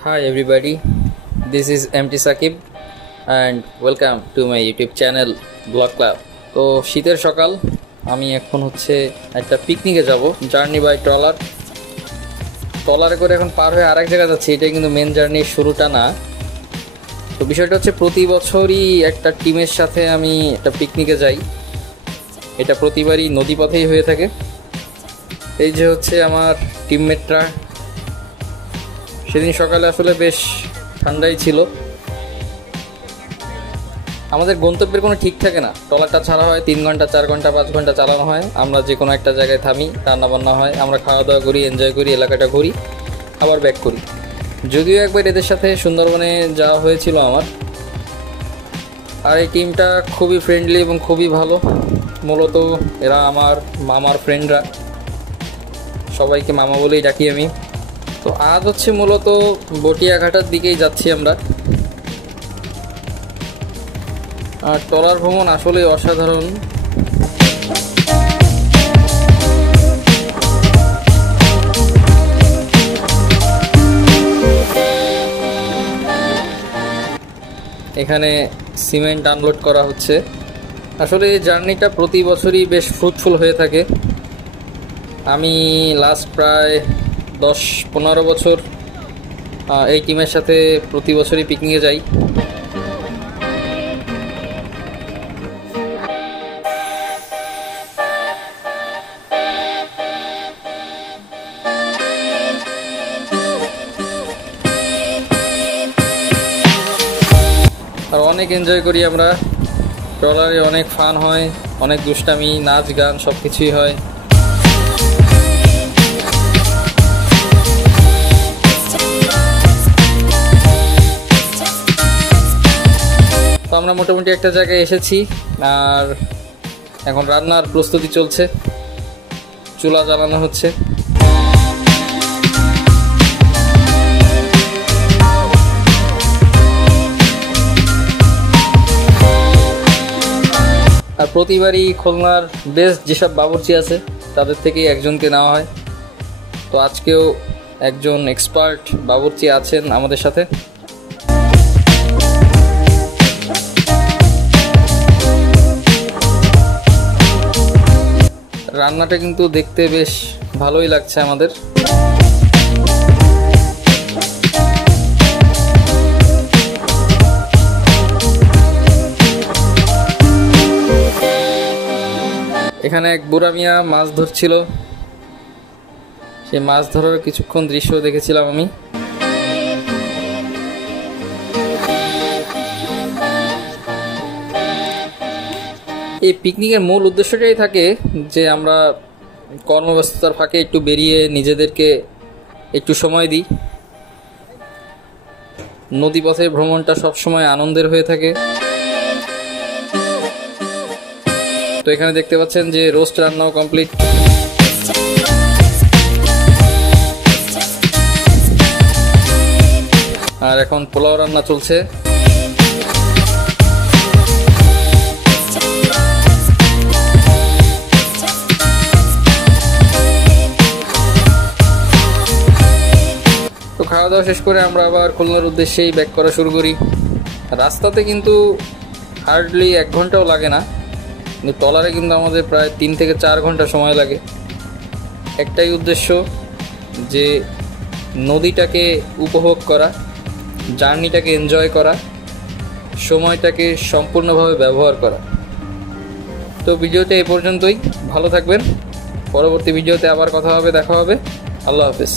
Hi everybody, this is MT Sakib and welcome to my YouTube channel Vlog Club. তো শীতের সকাল, আমি এখন হচ্ছে একটা পিকনিকে যাব, জার্নি বাই ট্রলারে করে এখন পার হয়ে আরেক জায়গায় যাচ্ছি। এটা কিন্তু মেন জার্নির শুরুটা না। তো বিষয়টা হচ্ছে প্রতি বছরই একটা টিমের সাথে আমি একটা পিকনিকে যাই। এটা প্রতিবারই নদীপথেই হয়ে থাকে। এই যে হচ্ছে আমার টিমমেটরা। সেদিন সকালে আসলে বেশ ঠান্ডাই ছিল। আমাদের গন্তব্যের কোনো ঠিক থাকে না। ট্রলারটা ছাড়া হয় 3 ঘন্টা, 4 ঘন্টা, 5 ঘন্টা চালানো হয়। আমরা যে কোনো একটা জায়গায় থামি, রান্নাবান্না হয়, আমরা খাওয়া দাওয়া করি, এনজয় করি, এলাকাটা ঘুরি, আবার ব্যাক করি। যদিও একবার এদের সাথে সুন্দরবনে যাওয়া হয়েছিল আমার। আর এই টিমটা খুবই ফ্রেন্ডলি এবং খুবই ভালো। মূলত এরা আমার মামার ফ্রেন্ডরা, সবাইকে মামা বলেই ডাকি আমি। তো আজ হচ্ছে মূলত বটিয়াঘাটার দিকেই যাচ্ছি আমরা। আর ট্রলার ভ্রমণ আসলেই অসাধারণ। এখানে সিমেন্ট আনলোড করা হচ্ছে। আসলে এই জার্নিটা প্রতি বছরই বেশ ফ্রুটফুল হয়ে থাকে। আমি লাস্ট প্রায় 10-15 বছর এই টিমের সাথে প্রতি বছরই পিকনিকে যাই। আর অনেক এনজয় করি আমরা। ট্রলারে অনেক ফান হয়, অনেক দুষ্টামি, নাচ গান সব কিছুই হয়। তো আমরা মোটামুটি একটা জায়গায় এসেছি। আর এখন রান্নার প্রস্তুতি চলছে, চুলা জ্বালানো হচ্ছে। আর প্রতিবারই খুলনার বেস্ট যেসব বাবুর্চি আছে তাদের থেকেই একজনকে নেওয়া হয়। তো আজকেও একজন এক্সপার্ট বাবুর্চি আছেন আমাদের সাথে। রান্নাটা কিন্তু দেখতে বেশ ভালোই লাগছে আমাদের। এখানে এক বুড়া মিয়া মাছ ধরছিল। সেই মাছ ধরার কিছুক্ষণ দৃশ্য দেখেছিলাম আমি। এই পিকনিকের মূল উদ্দেশ্যটাই থাকে যে আমরা কর্মব্যস্ততার ফাঁকে একটু বেরিয়ে নিজেদেরকে একটু সময় দিই। নদীপথের ভ্রমণটা সবসময় আনন্দের হয়ে থাকে। তো এখানে দেখতে পাচ্ছেন যে রোস্ট রান্নাও কমপ্লিট। আর এখন পোলাও রান্না চলছে। তো খাওয়া দাওয়া শেষ করে আমরা আবার খুলনার উদ্দেশ্যেই ব্যাক করা শুরু করি। রাস্তাতে কিন্তু হার্ডলি 1 ঘন্টাও লাগে না, কিন্তু ট্রলারে কিন্তু আমাদের প্রায় 3 থেকে 4 ঘন্টা সময় লাগে। একটাই উদ্দেশ্য যে নদীটাকে উপভোগ করা, জার্নিটাকে এনজয় করা, সময়টাকে সম্পূর্ণভাবে ব্যবহার করা। তো ভিডিওতে এই পর্যন্তই। ভালো থাকবেন। পরবর্তী ভিডিওতে আবার কথা হবে, দেখা হবে। আল্লাহ হাফেজ।